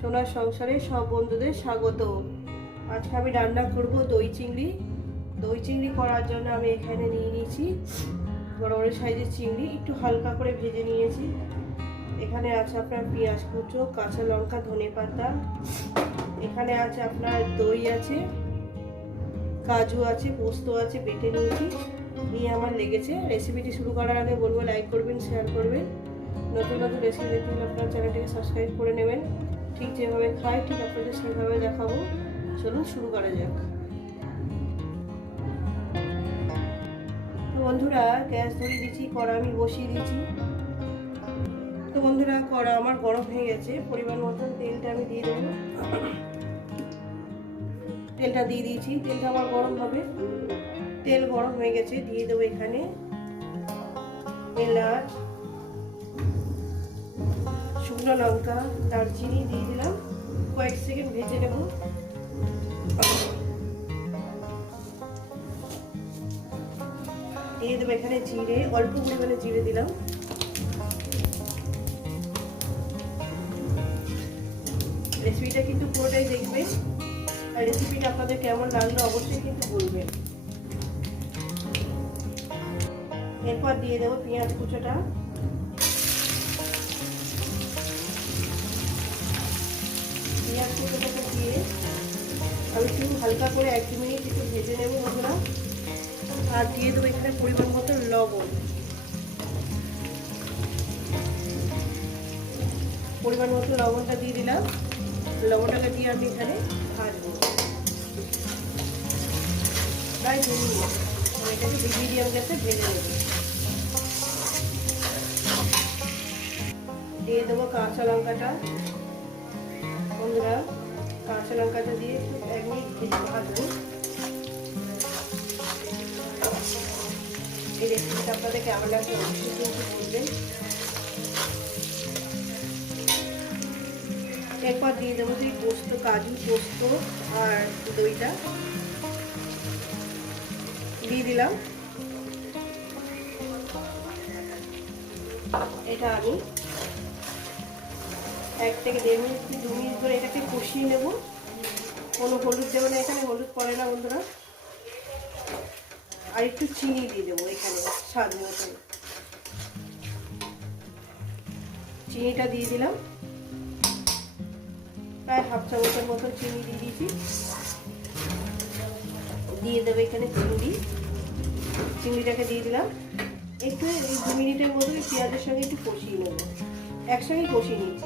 সোনার সংসারে সব বন্ধুদের স্বাগত। আজকে আমি রান্না করব দই চিংড়ি। দই চিংড়ি করার জন্য আমি এখানে নিয়ে নিয়েছি বড় বড় সাইজের চিংড়ি, একটু হালকা করে ভেজে নিয়েছি। এখানে আছে আপনার পেঁয়াজ কুচো, কাঁচা লঙ্কা, ধনে পাতা। এখানে আছে আপনার দই আছে, কাজু আছে, পোস্ত আছে, বেটে নিয়েছি। নিয়ে আমার লেগেছে। রেসিপিটি শুরু করার আগে বলব লাইক করবেন শেয়ার করবেন। নতুন নতুন রেসিপি দেখতে হলে আপনার চ্যানেলটিকে সাবস্ক্রাইব করে নেবেন। ঠিক যেভাবে খাই, ঠিক আপনাদের সেভাবে দেখাবো। চলুন শুরু করা যাক। তো বন্ধুরা, গ্যাস ধরিয়ে দিচ্ছি, কড়া আমি বসিয়ে দিচ্ছি। তো বন্ধুরা, কড়া আমার গরম হয়ে গেছে। পরিমাণ মতন তেলটা আমি দিয়ে দেবো। তেলটা দিয়ে দিয়েছি। তেলটা আমার গরম হবে। তেল গরম হয়ে গেছে, দিয়ে দেবো এখানে এলাচ শুকনো লঙ্কা, দারচিনি দিয়ে দিলাম। কয়েক সেকেন্ড ভেজে নেব। দিয়ে দেবো এখানে জিরে, অল্প পরিমাণে জিরে দিলাম। রেসিপিটা কিন্তু পুরোটাই দেখবেন। আর রেসিপিটা আপনাদের কেমন লাগল অবশ্যই কিন্তু বলবেন। এরপর দিয়ে দেবো পেঁয়াজ কুচোটা। পেঁয়াজ আমি একটু হালকা করে এক দু মিনিট একটু ভেজে নেব বন্ধুরা। আর দিয়ে দেবো এখানে পরিমাণ মতো লবণ। পরিমাণ মতো লবণটা দিয়ে দিলাম। লবণটাকে দিয়ে আমি এখানে ভাজবো। প্রায় মিনিট। আমি এটাকে মিডিয়াম গ্যাসে ভেজে নেব। দিয়ে দেবো কাঁচা লঙ্কাটা। বন্ধুরা, কাঁচা লঙ্কাটা দিয়ে এক মিনিট ভেজে এই রেসিপিটা আপনাদের কেমন লাগছে অবশ্যই বলবেন। এরপর দিয়ে দেবো সেই পোস্ত, কাজু পোস্ত আর দইটা। দিয়ে দিলাম। এটা আমি এক থেকে দেড় মিনিট কি দু মিনিট ধরে এটাকে কষিয়ে নেব। কোনো হলুদ দেবো না এখানে, হলুদ পড়ে না বন্ধুরা। আর একটু চিনি দিয়ে দেবো এখানে, স্বাদ মতো। চিনিটা দিয়ে দিলাম। প্রায় হাফ চামচের মতো চিনি দিয়ে দিয়েছি। দিয়ে দেবো এখানে চিংড়ি চিংড়িটাকে দিয়ে দিলাম। একটু এই দু মিনিটের মতো পেঁয়াজের সঙ্গে একটু কষিয়ে নেব। একসঙ্গে কষিয়ে মিনিট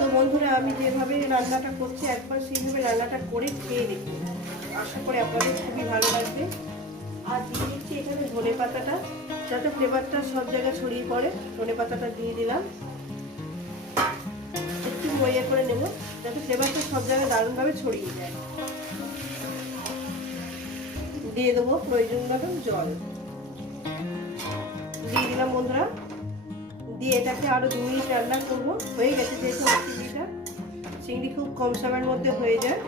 তো বন্ধুরা, আমি যেভাবে রান্নাটা করছি, একবার সেইভাবে রান্নাটা করে খেয়ে দেখি। আশা করি আপনাদের খুবই ভালো লাগবে। আর দিয়ে দিচ্ছি এখানে ধনে পাতাটা, যাতে ফ্লেভারটা সব জায়গায় ছড়িয়ে পড়ে। ধনে পাতাটা দিয়ে দিলাম। একটু মরিয়া করে নেব, যাতে ফ্লেভারটা সব জায়গায় দারুণভাবে ছড়িয়ে যায়। দিয়ে দেবো প্রয়োজন জল। দিয়ে দিলাম বন্ধুরা। দিয়ে এটাকে আরও দু মিনিট রান্না করব। হয়ে গেছে যেহেতু চিংড়িটা চিংড়ি খুব কম সময়ের মধ্যে হয়ে যায়।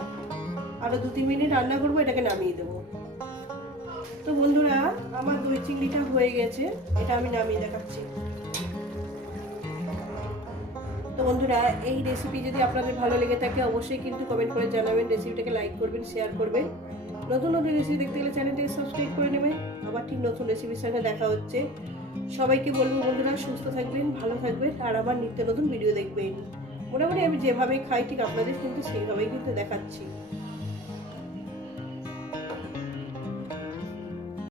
আরও দু তিন মিনিট রান্না করব, এটাকে নামিয়ে দেবো। তো বন্ধুরা, আমার দই চিংড়িটা হয়ে গেছে। এটা আমি নামিয়ে দেখাচ্ছি। তো বন্ধুরা, এই রেসিপি যদি আপনাদের ভালো লেগে থাকে, অবশ্যই কিন্তু কমেন্ট করে জানাবেন। রেসিপিটাকে লাইক করবেন শেয়ার করবেন। নতুন নতুন রেসিপি দেখতে গেলে চ্যানেলটিকে সাবস্ক্রাইব করে নেবেন। আবার ঠিক নতুন রেসিপির সঙ্গে দেখা হচ্ছে। সবাইকে বলব বন্ধুরা, সুস্থ থাকবেন, ভালো থাকবেন, আর আবার নিত্য নতুন ভিডিও দেখবেন। মোটামুটি আমি যেভাবে খাই, ঠিক আপনাদের কিন্তু সেইভাবেই কিন্তু দেখাচ্ছি।